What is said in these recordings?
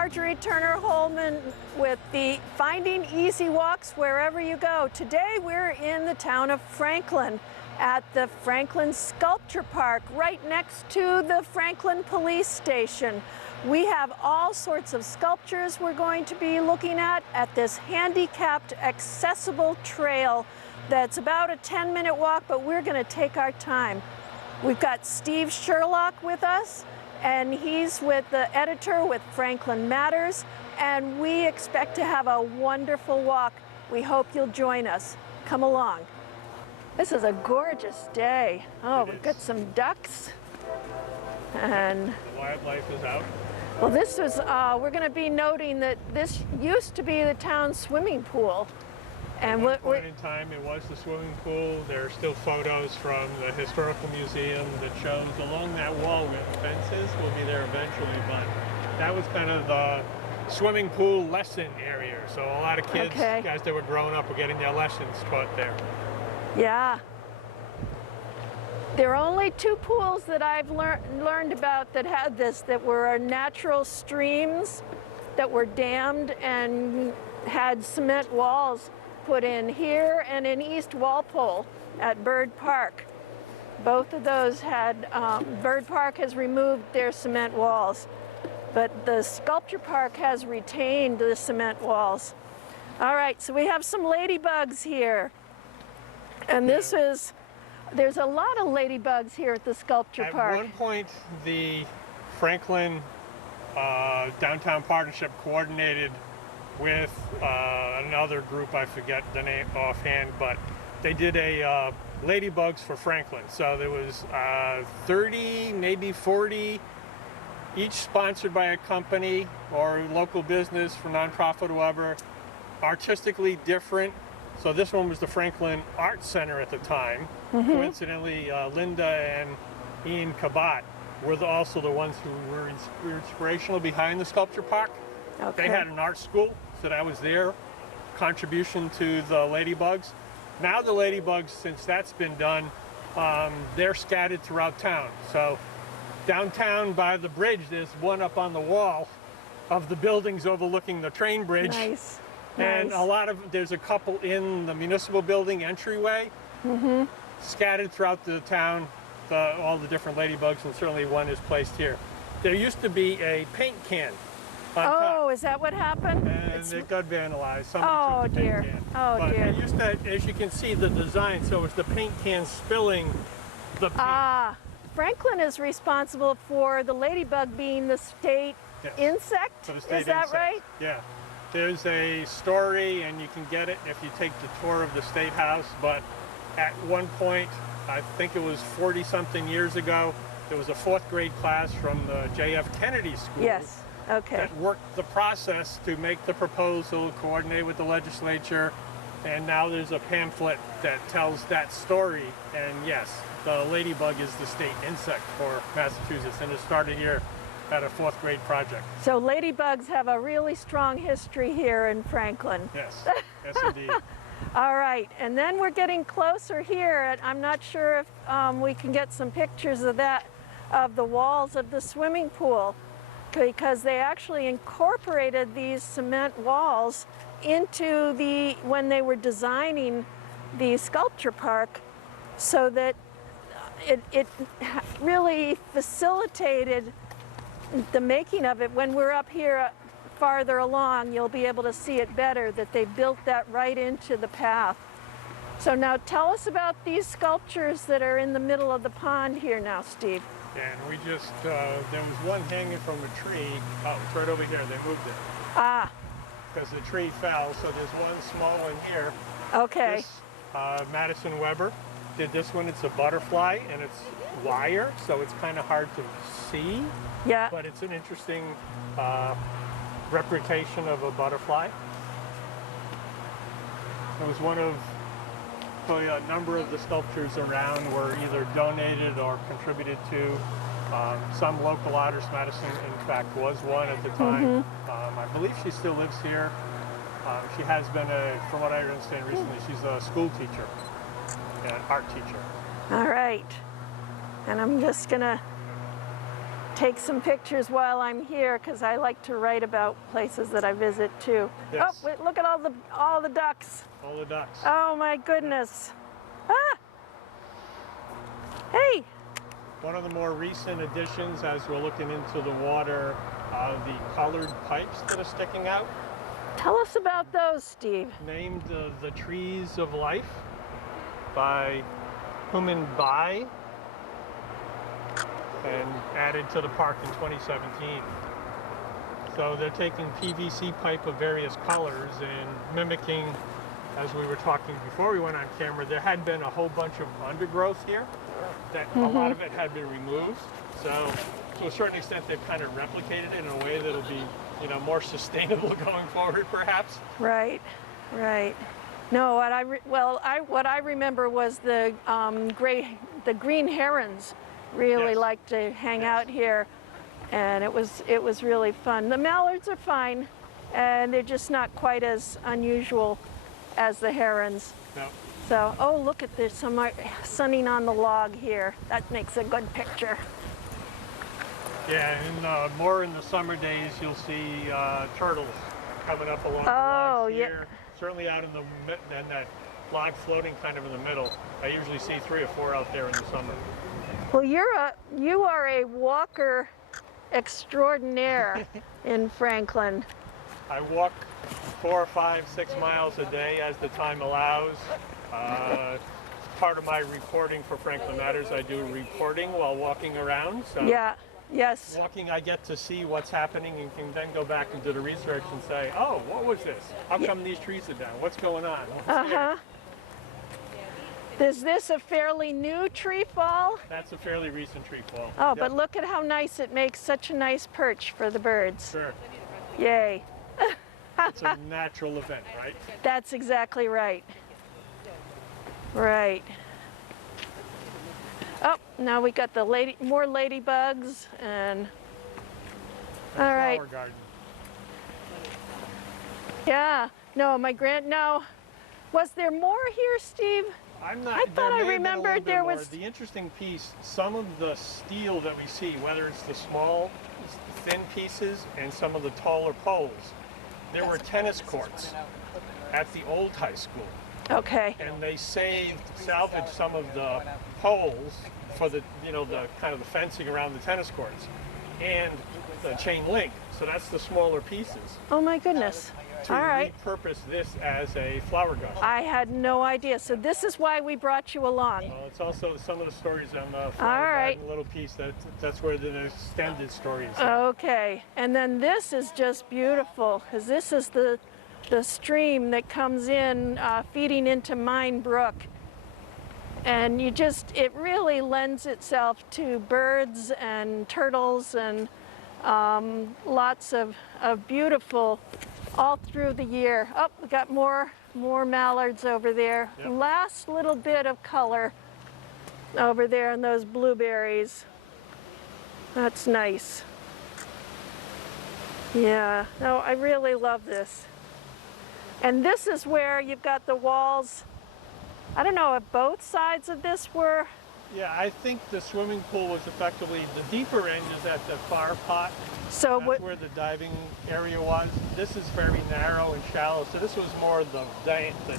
Marjorie Turner Hollman with the Finding Easy Walks Wherever You Go. Today we're in the town of Franklin at the Franklin Sculpture Park right next to the Franklin Police Station. We have all sorts of sculptures we're going to be looking at this handicapped accessible trail that's about a 10-minute walk, but we're going to take our time. We've got Steve Sherlock with us, and he's with the editor with Franklin Matters, and we expect to have a wonderful walk. We hope you'll join us. Come along. This is a gorgeous day. Oh, we've got some ducks. And the wildlife is out. Well, this was, we're going to be noting that this used to be the town's swimming pool. And at one point in time, it was the swimming pool. There are still photos from the Historical Museum that shows along that wall where the fence is. We'll be there eventually, but that was kind of the swimming pool lesson area. So a lot of kids, guys that were growing up, were getting their lessons taught there. Yeah. There are only two pools that I've learned about that had this, that were natural streams that were dammed and had cement walls put in here and in East Walpole at Bird Park. Both of those had, Bird Park has removed their cement walls, but the sculpture park has retained the cement walls. All right, so we have some ladybugs here. And this is, there's a lot of ladybugs here at the sculpture park. At one point, the Franklin Downtown Partnership coordinated with another group, I forget the name offhand, but they did a ladybugs for Franklin. So there was 30, maybe 40, each sponsored by a company or local business for nonprofit, whoever, artistically different. So this one was the Franklin Art Center at the time. Coincidentally, Linda and Ian Kabat were also the ones who were inspirational behind the sculpture park. They had an art school, so that was their contribution to the ladybugs. Now the ladybugs, since that's been done, they're scattered throughout town. So downtown by the bridge, there's one up on the wall of the buildings overlooking the train bridge. Nice. And a lot of, there's a couple in the municipal building entryway, scattered throughout the town, all the different ladybugs, and certainly one is placed here. There used to be a paint can on top. Is that what happened? And it got vandalized. Oh dear. But it used to, as you can see, the design, so it's the paint can spilling the paint. Franklin is responsible for the ladybug being the state insect. So the state is that insect. right? Yeah. There's a story, and you can get it if you take the tour of the State House, but at one point, I think it was 40-something years ago, there was a 4th grade class from the J.F. Kennedy School that worked the process to make the proposal, coordinate with the legislature, and now there's a pamphlet that tells that story. And yes, the ladybug is the state insect for Massachusetts, and it started here at a 4th grade project. So ladybugs have a really strong history here in Franklin. Yes, yes indeed. All right, and then we're getting closer here. I'm not sure if we can get some pictures of that, of the walls of the swimming pool, because they actually incorporated these cement walls into when they were designing the sculpture park, so that it really facilitated the making of it. When we're up here farther along, you'll be able to see it better, that they built that right into the path. So now tell us about these sculptures that are in the middle of the pond here now, Steve. Yeah, and we just, there was one hanging from a tree. Oh, it's right over here. They moved it. Because the tree fell, so there's one small one here. Okay. This, Madison Weber did this one. It's a butterfly, and it's wire, so it's kind of hard to see. Yeah. But it's an interesting replication of a butterfly. It was one of a number of the sculptures around were either donated or contributed to. Some local artists, Madison in fact was one at the time. I believe she still lives here. She has been, from what I understand recently, she's a school teacher, an art teacher. All right. And I'm just gonna take some pictures while I'm here because I like to write about places that I visit too. Yes. Oh, wait, look at all the ducks. All the ducks. Oh my goodness. Ah! Hey! One of the more recent additions, as we're looking into the water, are the colored pipes that are sticking out. Tell us about those, Steve. Named the Trees of Life by Hollman and added to the park in 2017. So they're taking PVC pipe of various colors and mimicking, as we were talking before we went on camera, there had been a whole bunch of undergrowth here that a lot of it had been removed. So to a certain extent they've kind of replicated it in a way that'll be, you know, more sustainable going forward perhaps. Right, right. No, what I remember was the green herons really liked to hang out here, and it was really fun. The mallards are fine, and they're just not quite as unusual as the herons. No. So, oh, look at this, some are sunning on the log here. That makes a good picture. Yeah, and more in the summer days, you'll see turtles coming up along the logs here. Certainly out in that log floating kind of in the middle. I usually see 3 or 4 out there in the summer. Well, you are a walker extraordinaire in Franklin. I walk 4 or 5, 6 miles a day as the time allows. Part of my reporting for Franklin Matters, I do reporting while walking around. So Yeah, yes. walking, I get to see what's happening and can then go back and do the research and say, oh, what was this? How come these trees are down? What's going on? Uh-huh. Is this a fairly new tree fall? That's a fairly recent tree fall. Oh, but look at how nice it makes such a nice perch for the birds. Sure. Yay. It's a natural event, right? That's exactly right. Right. Oh, now we got the more ladybugs and all right. Flower garden. Yeah. No, no. Was there more here, Steve? I'm not. I thought I there may have been a remembered little bit there more. was- The interesting piece. Some of the steel that we see, whether it's the small, thin pieces and some of the taller poles, there were tennis courts at the old high school, Okay. and they salvaged some of the poles for the, you know, the kind of the fencing around the tennis courts, and the chain link. So that's the smaller pieces. Oh my goodness. To All right. repurpose this as a flower garden. I had no idea. So this is why we brought you along. Well, it's also some of the stories on the All flower right. garden little piece. That's where the extended story is. Okay. And then this is just beautiful because this is the stream that comes in feeding into Mine Brook. And it really lends itself to birds and turtles and lots of beautiful all through the year. Oh, we got more mallards over there. Yep. Last little bit of color over there in those blueberries. That's nice. Yeah, no, I really love this. And this is where you've got the walls. I don't know if both sides of this were. Yeah, I think the swimming pool was effectively, the deeper end is at the far pot. So That's where the diving area was. This is very narrow and shallow, so this was more the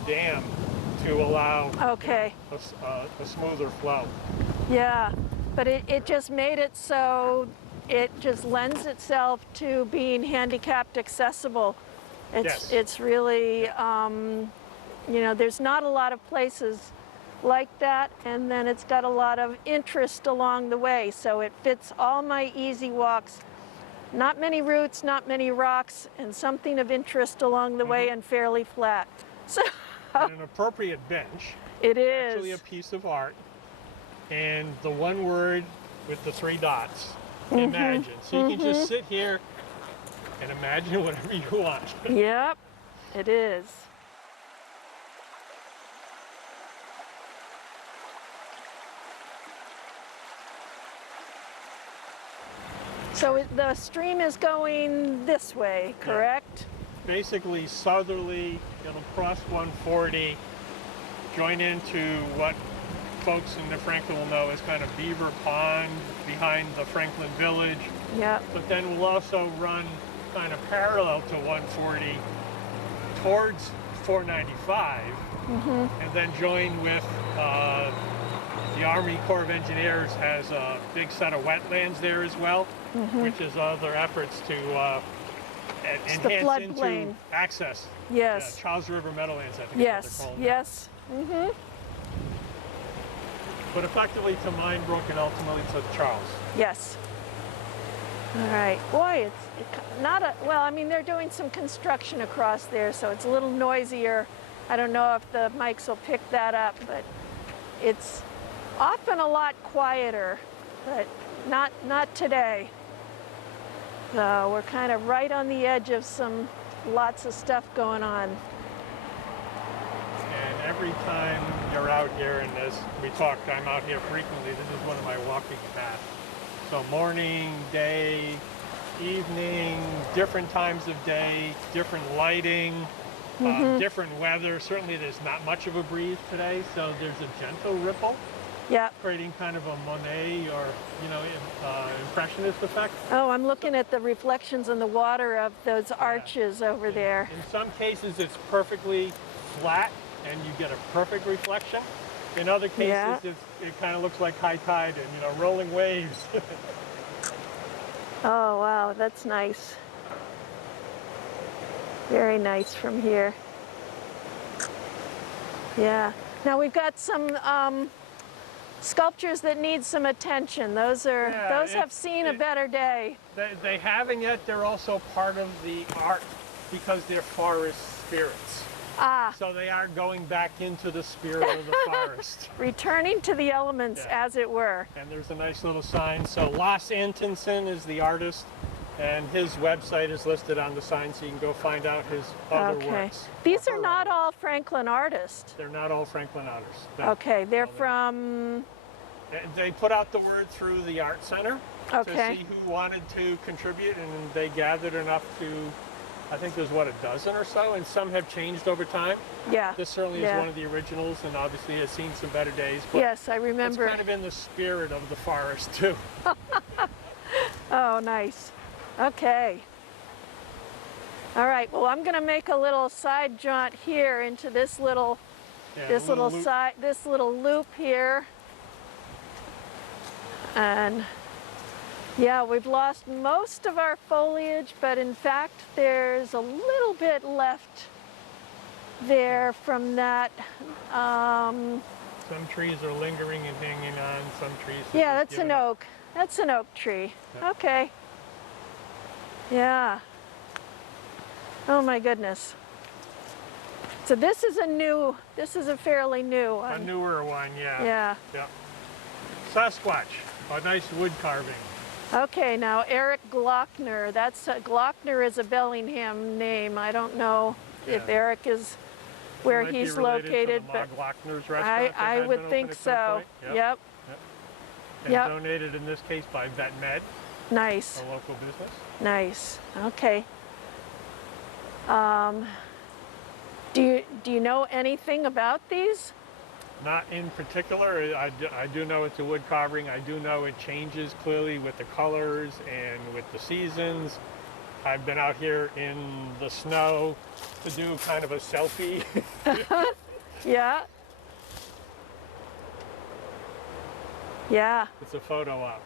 dam to allow okay. a smoother flow. Yeah, but it just made it so it just lends itself to being handicapped accessible. It's really, you know, there's not a lot of places like that, and then it's got a lot of interest along the way, so it fits all my easy walks. Not many roots, not many rocks, and something of interest along the way and fairly flat. So And an appropriate bench. it is. Actually a piece of art. And the one word with the 3 dots, imagine. So you can just sit here and imagine whatever you want. Yep, it is. So the stream is going this way, correct? Basically southerly, it'll cross 140, join into what folks in New Franklin will know is kind of Beaver Pond behind the Franklin Village. Yep. But then we'll also run kind of parallel to 140 towards 495, and then join with the Army Corps of Engineers has a big set of wetlands there as well, which is other efforts to enhance into access. Yes. Charles River Meadowlands, I think Yes. is what they're called. Yes. But effectively to Mine Brook and ultimately to Charles. Yes. All right. Boy, it's not a, well, I mean, they're doing some construction across there, so it's a little noisier. I don't know if the mics will pick that up, but it's often a lot quieter, but not today. So we're kind of right on the edge of lots of stuff going on. And every time you're out here, and as we talked, I'm out here frequently, this is one of my walking paths. So morning, day, evening, different times of day, different lighting, different weather. Certainly there's not much of a breeze today, so there's a gentle ripple. Yeah. Creating kind of a Monet or, impressionist effect. Oh, I'm looking at the reflections in the water of those arches over there. In some cases it's perfectly flat and you get a perfect reflection. In other cases it kind of looks like high tide and, rolling waves. Oh, wow, that's nice. Very nice from here. Yeah. Now we've got some sculptures that need some attention. Those have seen a better day. They haven't yet. They're also part of the art because they're forest spirits. Ah. So they are going back into the spirit of the forest. Returning to the elements, as it were. And there's a nice little sign. So Las Antonsen is the artist, and his website is listed on the sign, so you can go find out his other works. These are not all Franklin artists. They're not all Franklin artists. Okay, they're from... They put out the word through the Art Center to see who wanted to contribute, and they gathered enough to, I think there's, a dozen or so, and some have changed over time. Yeah. This certainly is one of the originals, and obviously has seen some better days. But yes, I remember. It's kind of in the spirit of the forest, too. Oh, nice. Okay. All right, well, I'm going to make a little side jaunt here into this little, this little loop here. And yeah, we've lost most of our foliage, but in fact, there's a little bit left there from that. Some trees are lingering and hanging on, some trees. Yeah, that's an oak. That's an oak tree. Yeah. Okay. Yeah. Oh my goodness. So this is a fairly new one. A newer one, yeah. Yeah. Yeah. Sasquatch, a nice wood carving. Okay, now Eric Glockner. Glockner is a Bellingham name. I don't know if Eric is where he's located, but Glockner's restaurant I would think so. Yep. And donated in this case by Vet Med. Nice. A local business. Nice. Okay. Do you know anything about these? Not in particular. I do know it's a wood carving. I do know it changes clearly with the colors and with the seasons. I've been out here in the snow to do kind of a selfie. Yeah. Yeah. It's a photo op.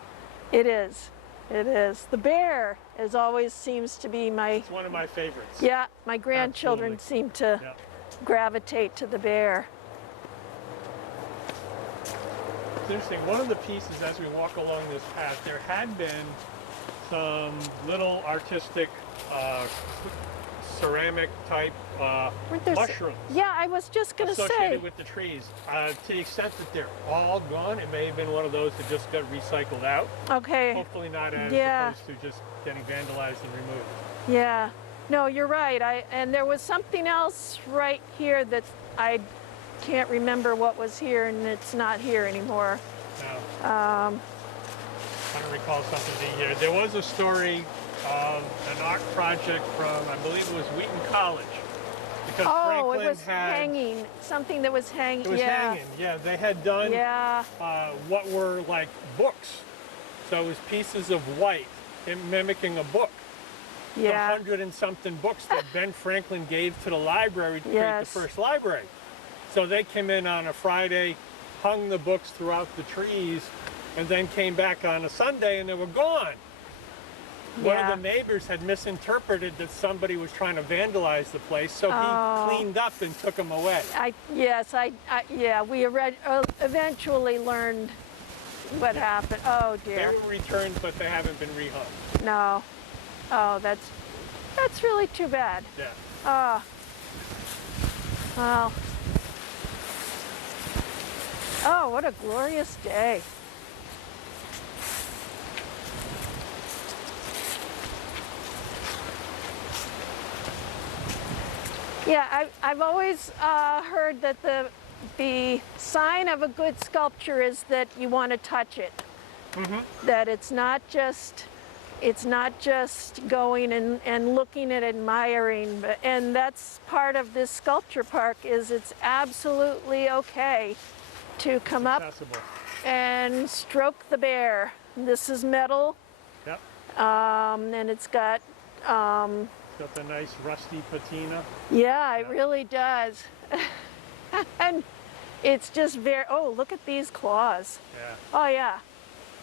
It is. It is. The bear always seems to be It's one of my favorites. Yeah, my grandchildren seem to gravitate to the bear. It's interesting. One of the pieces as we walk along this path, there had been some little artistic ceramic type mushrooms. Yeah, I was just going to say. Associated with the trees. To the extent that they're all gone, it may have been one of those that just got recycled out. Okay. Hopefully not as opposed to just getting vandalized and removed. Yeah. No, you're right. And there was something else right here that I can't remember what was here, and it's not here anymore. No. I don't recall something being here. There was a story of an art project from, I believe it was Wheaton College, Because Oh, it Franklin was had hanging. Something that was hanging. it was yeah. hanging. Yeah, they had done Yeah. what were like books. So it was pieces of white mimicking a book. The Yeah. 100 and something books that Ben Franklin gave to the library to create the Yes. first library. So they came in on a Friday, hung the books throughout the trees, and then came back on a Sunday and they were gone. One Yeah. of the neighbors had misinterpreted that somebody was trying to vandalize the place, so he Oh. cleaned up and took them away. Yeah, we eventually learned what happened. Oh They dear. were returned, but they haven't been rehung. No. Oh, that's really too bad. Yeah. Oh. Well. Oh, what a glorious day. Yeah, I've always heard that the sign of a good sculpture is that you want to touch it. That it's not just going and looking and admiring, and that's part of this sculpture park. Is it's absolutely okay to come up Accessible. and stroke the bear. This is metal, Yep. and it's got. Got the nice rusty patina. Yeah, it really does. And it's just very, oh, look at these claws. Yeah. Oh yeah,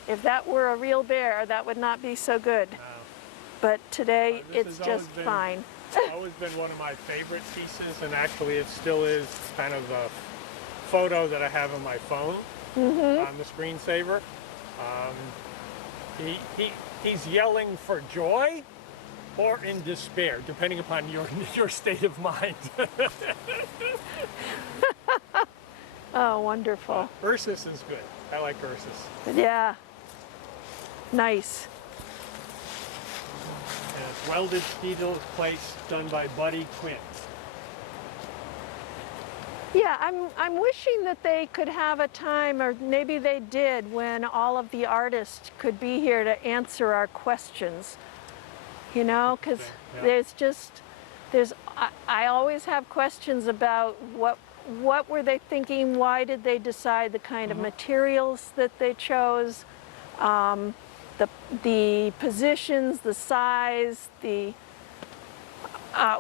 if that were a real bear, that would not be so good. But today, This it's has just always been- fine. It's always been one of my favorite pieces, and actually it still is kind of a photo that I have on my phone on the screensaver. He's yelling for joy or in despair, depending upon your state of mind. Oh, wonderful. Ursus is good. I like Ursus. Yeah. Nice. And it's welded steel plates done by Buddy Quinn. Yeah, I'm wishing that they could have a time, or maybe they did, when all of the artists could be here to answer our questions. You know, because Yeah. I always have questions about what were they thinking, why did they decide the kind of materials that they chose, the positions, the size,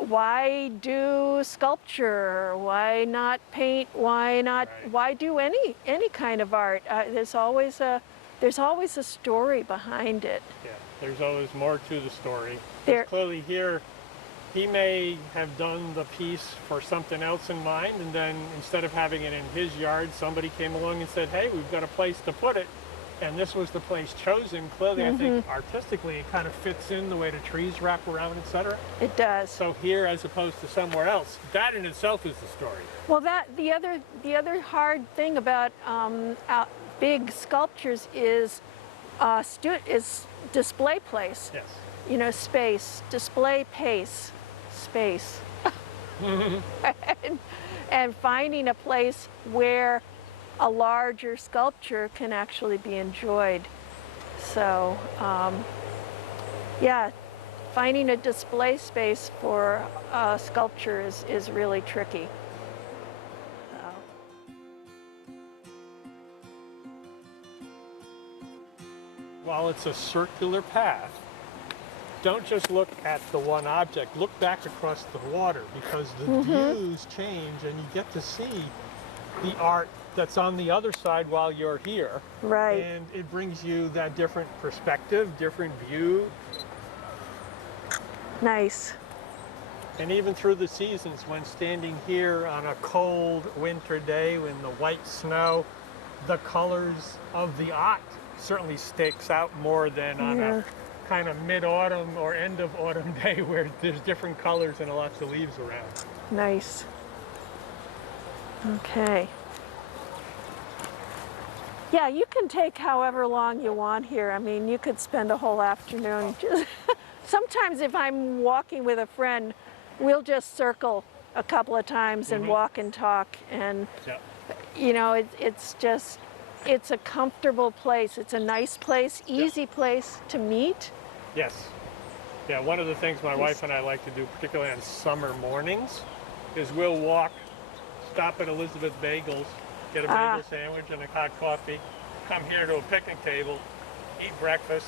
why do sculpture, why not paint, why do any kind of art? There's always a story behind it. Yeah, there's always more to the story. There- Clearly here, he may have done the piece for something else in mind, and then instead of having it in his yard, somebody came along and said, hey, we've got a place to put it, and this was the place chosen. Clearly, I think artistically it kind of fits in the way the trees wrap around, etc. It does. So here, as opposed to somewhere else, that in itself is the story. Well, the other hard thing about big sculptures is display place. Yes. You know, space, display pace, space, and finding a place where a larger sculpture can actually be enjoyed. So, yeah, finding a display space for a sculpture is really tricky. While it's a circular path, don't just look at the one object, look back across the water, because the views change and you get to see the art that's on the other side while you're here. Right. And it brings you that different perspective, different view. Nice. And even through the seasons, when standing here on a cold winter day in the white snow, the colors of the art certainly sticks out more than on a kind of mid-autumn or end of autumn day where there's different colors and lots of leaves around. Nice. Okay. Yeah, you can take however long you want here. I mean, you could spend a whole afternoon. Sometimes if I'm walking with a friend, we'll just circle a couple of times and walk and talk. And, you know, it's a comfortable place. It's a nice place, easy place to meet. Yes. Yeah, one of the things my wife and I like to do, particularly on summer mornings, is we'll walk, stop at Elizabeth Bagels, get a bagel sandwich and a hot coffee, come here to a picnic table, eat breakfast,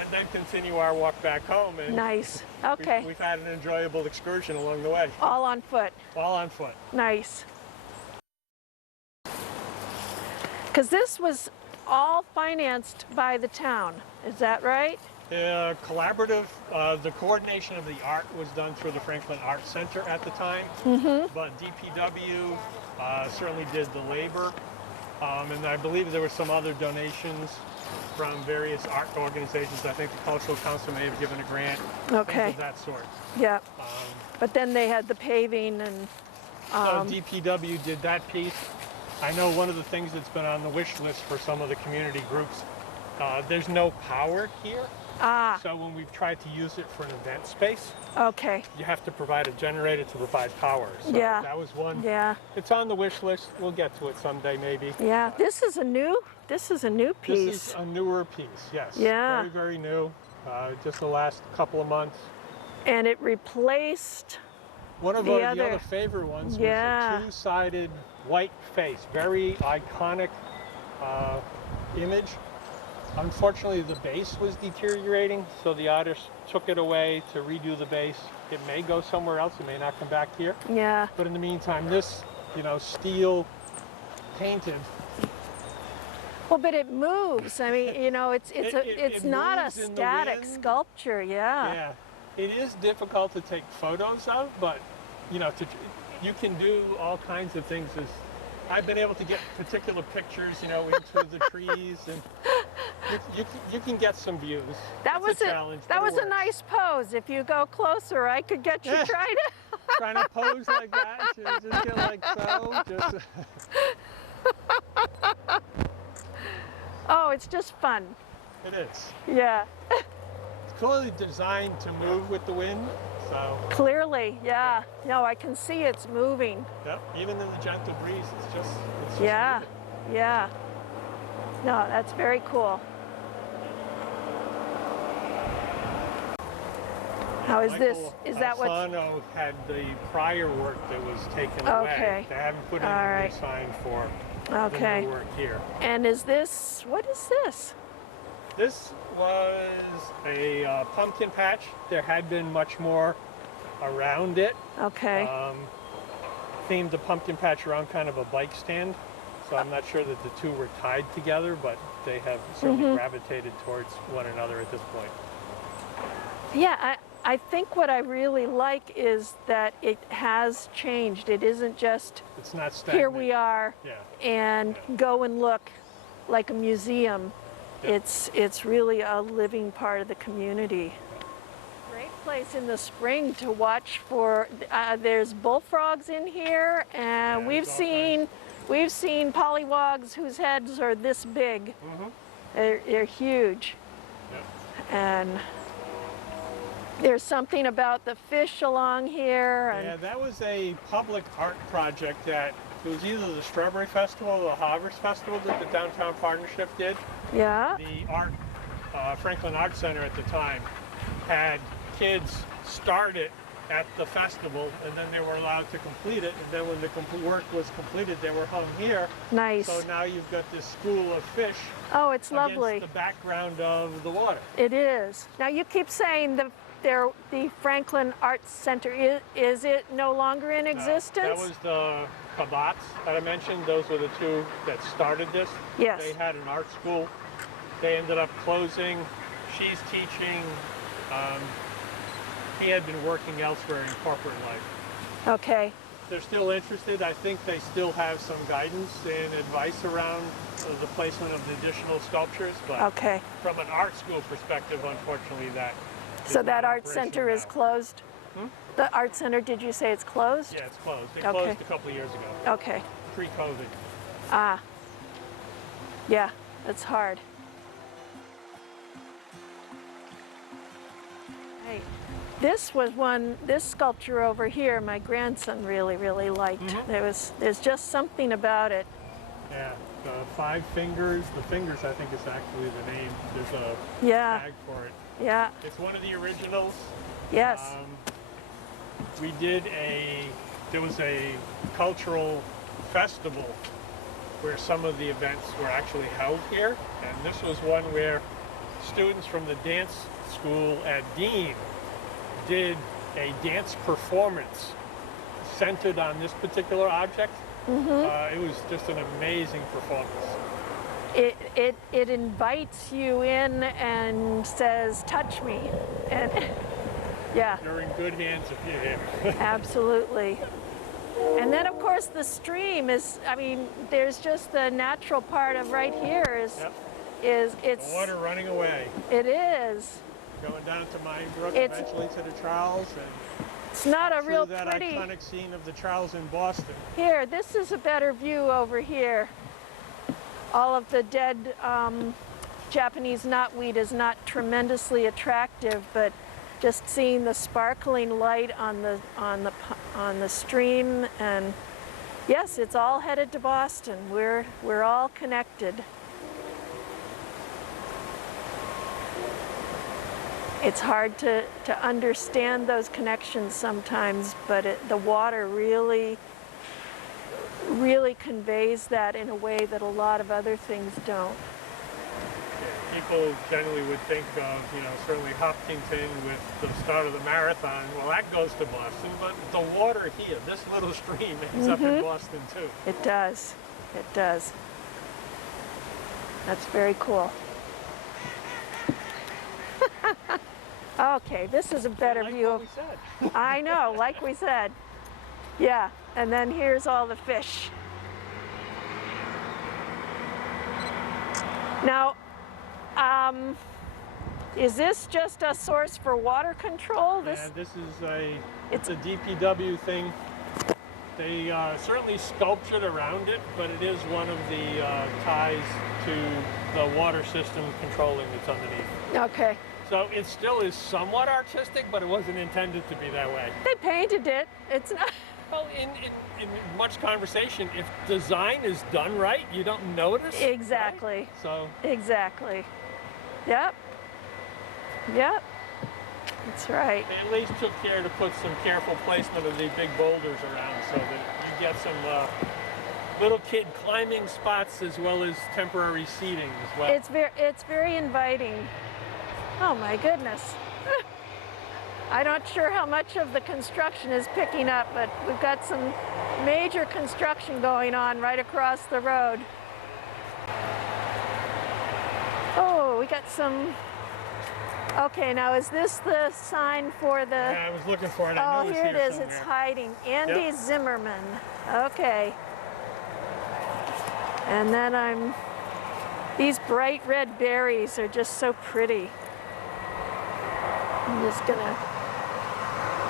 and then continue our walk back home. And nice. Okay. we've had an enjoyable excursion along the way. All on foot. All on foot. Nice. Because this was all financed by the town, is that right? Collaborative, the coordination of the art was done through the Franklin Art Center at the time, but DPW certainly did the labor, and I believe there were some other donations from various art organizations. I think the Cultural Council may have given a grant, Okay. things of that sort. Yeah. But then they had the paving and... So DPW did that piece. I know one of the things that's been on the wish list for some of the community groups, there's no power here. So when we've tried to use it for an event space, okay. you have to provide a generator to provide power. So Yeah. that was one. Yeah. It's on the wish list. We'll get to it someday maybe. Yeah. This is a new piece. This is a newer piece, yes. Yeah. Very, very new. Just the last couple of months. And it replaced One of the other favorite ones was Yeah. a two-sided white face. Very iconic image. Unfortunately, the base was deteriorating, so the artist took it away to redo the base. It may go somewhere else. It may not come back here. Yeah. But in the meantime, this, steel painted. Well, but it moves. I mean, it's It not a moves in the static wind. sculpture. Yeah. Yeah, it is difficult to take photos of, but you can do all kinds of things. I've been able to get particular pictures, into the trees, and you can get some views. That It's was a challenge. That but was it a works. nice pose. If you go closer, I could get you Yeah. trying to. Trying to pose like that, just get like so. Oh, it's just fun. It is. Yeah. It's clearly designed to move with the wind, so. Clearly, yeah. No, I can see it's moving. Yep. Even in the gentle breeze, it's just Yeah. moving. Yeah. No, that's very cool. How is this? Michael Is that what? Alfano had the prior work that was taken Okay. away. They haven't put in All a new right. sign for Okay. the new work here. And is this? What is this? This was a pumpkin patch. There had been much more around it. Okay. Themed the pumpkin patch around kind of a bike stand. So I'm not sure that the two were tied together, but they have certainly gravitated towards one another at this point. Yeah, I think what I really like is that it has changed. It isn't just It's not stagnant. here we are Yeah. and go and look like a museum. Yeah. It's really a living part of the community. Great place in the spring to watch for. There's bullfrogs in here, and Yeah, we've there's all seen pollywogs whose heads are this big. They're huge, Yep. and there's something about the fish along here. And Yeah, that was a public art project that it was either the Strawberry Festival or the Harvest Festival that the Downtown Partnership did. yeah. The Franklin Art Center at the time had kids start it at the festival, and then they were allowed to complete it. And then when the work was completed, they were hung here. Nice. So now you've got this school of fish Oh, it's lovely. against the background of the water. It is. Now you keep saying the Franklin Arts Center, is it no longer in existence? That was the Kabats that I mentioned. Those were the two that started this. Yes. They had an art school. They ended up closing. She's teaching. He had been working elsewhere in corporate life. Okay. They're still interested. I think they still have some guidance and advice around the placement of the additional sculptures, but Okay. from an art school perspective, unfortunately, that is So not that art operational center is now. closed? The art center, did you say it's closed? Yeah, it's closed. It Okay. closed a couple of years ago, Okay. pre-COVID. Ah. Yeah, that's hard. Hey, this sculpture over here, my grandson really, really liked. There's just something about it. Yeah, the 5 fingers. The fingers, I think, is actually the name. There's a Yeah, tag for it. yeah, It's one of the originals. yes. We did a there was a cultural festival where some of the events were actually held here, and this was one where students from the dance school at Dean did a dance performance centered on this particular object. It was just an amazing performance. It invites you in and says, touch me. And yeah. You're in good hands if you're here. Absolutely. And then of course the stream is, I mean, there's just the natural part of right here is, Yep. it's The water running away. It is. Going down to Mine Brook, It's- eventually to the Charles, and It's not a through real that pretty. iconic scene of the Charles in Boston. Here, this is a better view over here. All of the dead Japanese knotweed is not tremendously attractive, but just seeing the sparkling light on the stream, and yes, it's all headed to Boston. We're all connected. It's hard to understand those connections sometimes, but the water really conveys that in a way that a lot of other things don't. People generally would think of, certainly Hopkinton with the start of the marathon. Well, that goes to Boston, but the water here, this little stream, ends up in Boston too. It does. It does. That's very cool. Okay, this is a better Like view what of. we said. I know, like we said. Yeah, and then here's all the fish. Now, is this just a source for water control? And this is it's a DPW thing. They certainly sculptured around it, but it is one of the ties to the water system controlling that's underneath. Okay. So it still is somewhat artistic, but it wasn't intended to be that way. They painted it. It's not. Well, in much conversation, if design is done right, you don't notice. Exactly. Right? So Exactly. Yep. Yep. That's right. they at least took care to put some careful placement of the big boulders around so that you get some little kid climbing spots as well as temporary seating as well. It's very inviting. Oh my goodness. I'm not sure how much of the construction is picking up, but we've got some major construction going on right across the road. Oh, we got some. Okay, now is this the sign for the? Yeah, I was looking for it. I Oh, knew it was here it is. somewhere. It's hiding. Andy Yep. Zimmerman. Okay. And then these bright red berries are just so pretty. I'm just gonna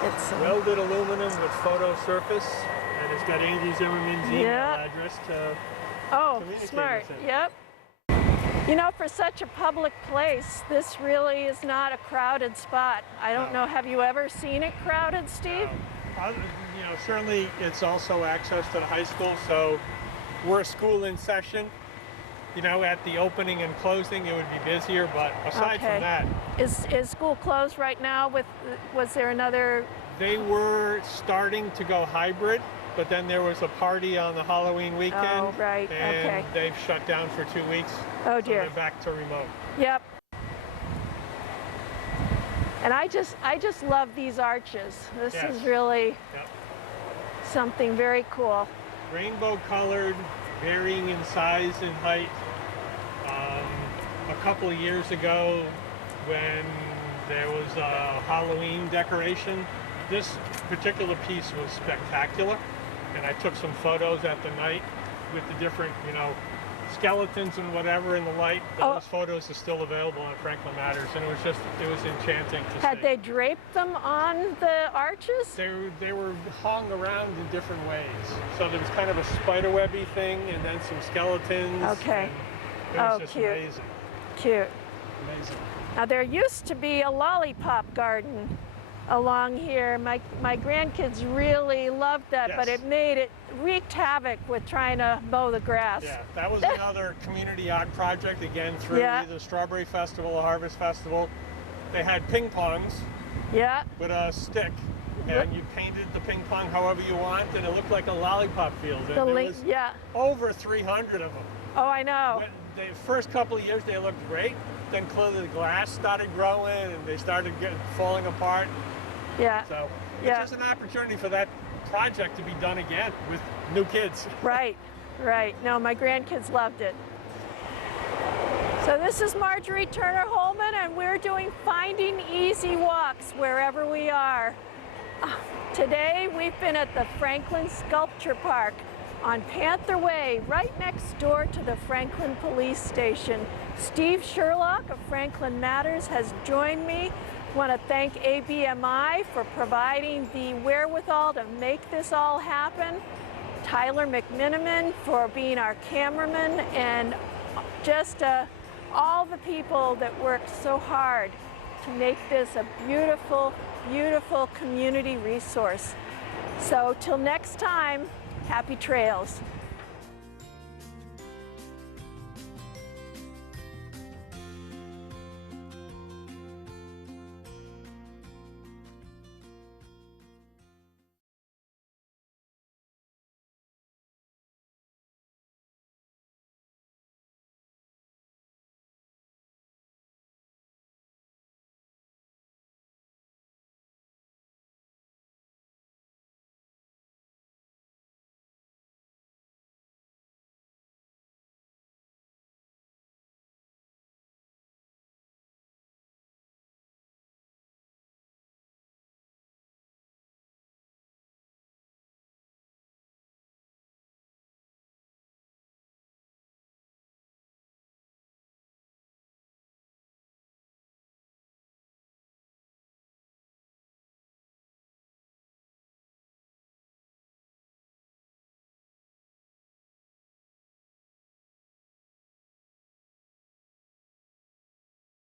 get some. Welded aluminum with photo surface, and it's got Andy Zimmerman's email Yeah. address to Oh, communicate smart. with it. Yep. You know, for such a public place, this really is not a crowded spot. I don't No. know, have you ever seen it crowded, Steve? Certainly it's also access to the high school, so we're a school in session. At the opening and closing, it would be busier, but aside Okay. from that, Is school closed right now? Was there another? they were starting to go hybrid, but then there was a party on the Halloween weekend, Oh, right. and Okay. they've shut down for 2 weeks. Oh So dear. they're back to remote. Yep. And I just love these arches. This Yes. is really Yep. something very cool. Rainbow colored, varying in size and height. A couple of years ago, when there was a Halloween decoration, this particular piece was spectacular, and I took some photos at the night with the different, skeletons and whatever in the light. Oh. Those photos are still available on Franklin Matters, and it was enchanting to Had see. they draped them on the arches? They were hung around in different ways. So there was kind of a spiderwebby thing, and then some skeletons. Okay. and It was Oh, just cute. amazing. Cute. Amazing. Now there used to be a lollipop garden along here. My grandkids really loved that, but Yes. it wreaked havoc with trying to mow the grass. Yeah, that was another community art project, again, through Yeah. either Strawberry Festival or Harvest Festival. They had ping pongs Yeah. with a stick, and you painted the ping pong however you want, and it looked like a lollipop field. And there was yeah. over 300 of them. Oh, I know. The first couple of years they looked great. Then clearly the glass started growing and they started falling apart. Yeah. So yeah. it's just an opportunity for that project to be done again with new kids. Right, right. No, my grandkids loved it. So this is Marjorie Turner Hollman, and we're doing Finding Easy Walks wherever we are. Today we've been at the Franklin Sculpture Park on Panther Way, right next door to the Franklin Police Station. Steve Sherlock of Franklin Matters has joined me. I want to thank ABMI for providing the wherewithal to make this all happen. Tyler McMiniman for being our cameraman, and just all the people that worked so hard to make this a beautiful, beautiful community resource. So till next time, happy trails.